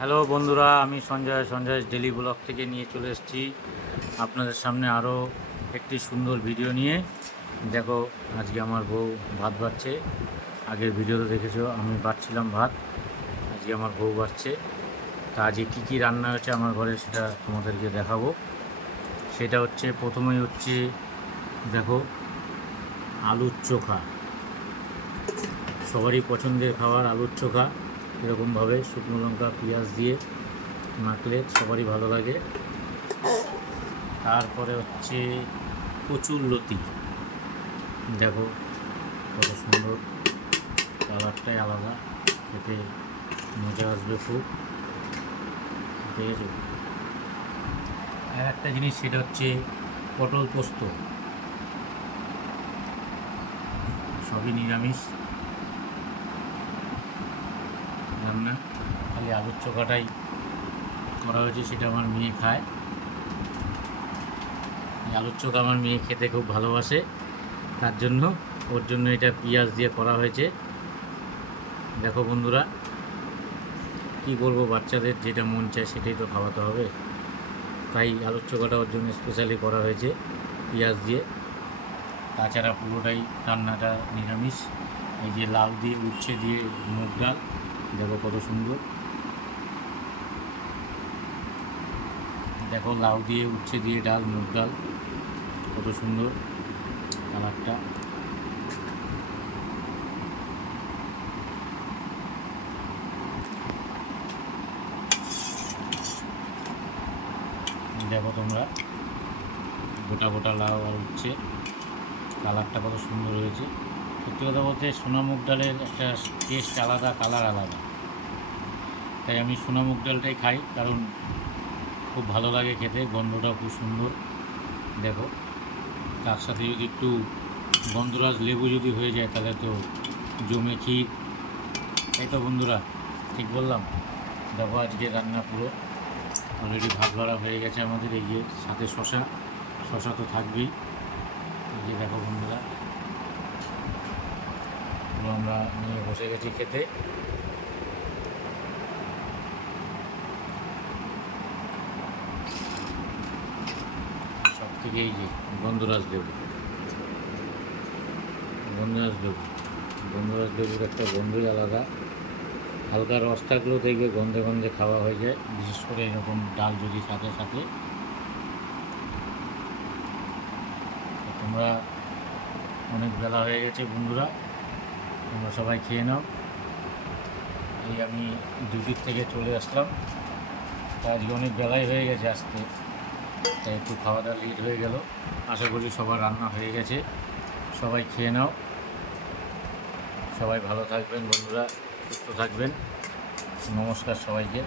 Hello বন্ধুরা, আমি Sanjay Sanjay daily blog থেকে নিয়ে চলে এসেছি। আপনাদের সামনে আরও একটি সুন্দর ভিডিও নিয়ে। দেখো, আজকে আমার বউ ভাত বাড়ছে। আগের ভিডিওতে দেখেছ, আমি বাড়ছিলাম ভাত। আজকে আমার বউ বাড়ছে। তা আজকে কী কী রান্না হয়েছে আমার ঘরে সেটা তোমাদেরকে দেখাবো। সেটা হচ্ছে, প্রথমেই হচ্ছে, দেখো, আলুর চোখা। সবারই পছন্দের খাবার আলুর চোখা। এরকমভাবে শুকনো লঙ্কা, পেঁয়াজ দিয়ে মাখলে সবারই ভালো লাগে। তারপরে হচ্ছে কচুর লতি। দেখো কত সুন্দর কালারটাই আলাদা। খেতে মজা আসবে খুব। ঠিক আছে? আর একটা জিনিস সেটা হচ্ছে পটল পোস্ত। সবই নিরামিষ। রান্না। খালি আলুর চোখাটাই করা হয়েছে, সেটা আমার মেয়ে খায়। আলুর চোখা আমার মেয়ে খেতে খুব ভালোবাসে। তার জন্য, ওর জন্য এটা পেঁয়াজ দিয়ে করা হয়েছে। দেখো বন্ধুরা, কী করব বাচ্চাদের যেটা মন চায় সেটাই তো খাওয়াতে হবে। তাই আলুর চোখাটা ওর জন্য স্পেশালি করা হয়েছে, পেঁয়াজ দিয়ে। তাছাড়া পুরোটাই রান্নাটা নিরামিষ। এই যে লাউ দিয়ে, উচ্ছে দিয়ে, মুগ ডাল। দেখো কত সুন্দর। দেখো লাউ দিয়ে, উচ্ছে দিয়ে ডাল, মুগ ডাল, কত সুন্দর কালারটা। দেখো তোমরা, গোটা গোটা লাউ আর উচ্ছে, কালারটা কত সুন্দর হয়েছে। সত্যি কথা বলতে সোনা মুগ ডালের একটা টেস্ট আলাদা কালার আলাদা। তাই আমি সোনা মুগ ডালটাই খাই, কারণ খুব ভালো লাগে খেতে, গন্ধটাও খুব সুন্দর। দেখো, তার সাথে যদি একটু গন্ধরাজ লেবু যদি হয়ে যায়, তাহলে তো জমে ক্ষীর। তাই তো বন্ধুরা, ঠিক বললাম। দেখো আজকে রান্না পুরো। অলরেডি ভাত ভরা হয়ে গেছে আমাদের, এই যে সাথে শশা শশা তো থাকবেই। এই যে দেখো বন্ধুরা পুরো আমরা নিয়ে বসে গেছি খেতে। সব থেকে এই যে গন্ধরাজ লেবু গন্ধরাজ লেবু গন্ধরাজ লেবুর একটা গন্ধই আলাদা। হালকা রস থাকলেও দেখবে গন্ধে গন্ধে খাওয়া হয়ে যায়। বিশেষ করে এরকম ডাল যদি সাথে সাথে। তোমরা অনেক বেলা হয়ে গেছে বন্ধুরা। তোমরা সবাই খেয়ে নাও। এই আমি ডিউটির থেকে চলে আসলাম। তা আজকে অনেক বেলাই হয়ে গেছে আসতে। তাই একটু খাওয়া দাওয়া লেট হয়ে গেল। আশা করি সবার রান্না হয়ে গেছে। সবাই খেয়ে নাও। সবাই ভালো থাকবেন বন্ধুরা, সুস্থ থাকবেন। নমস্কার সবাইকে।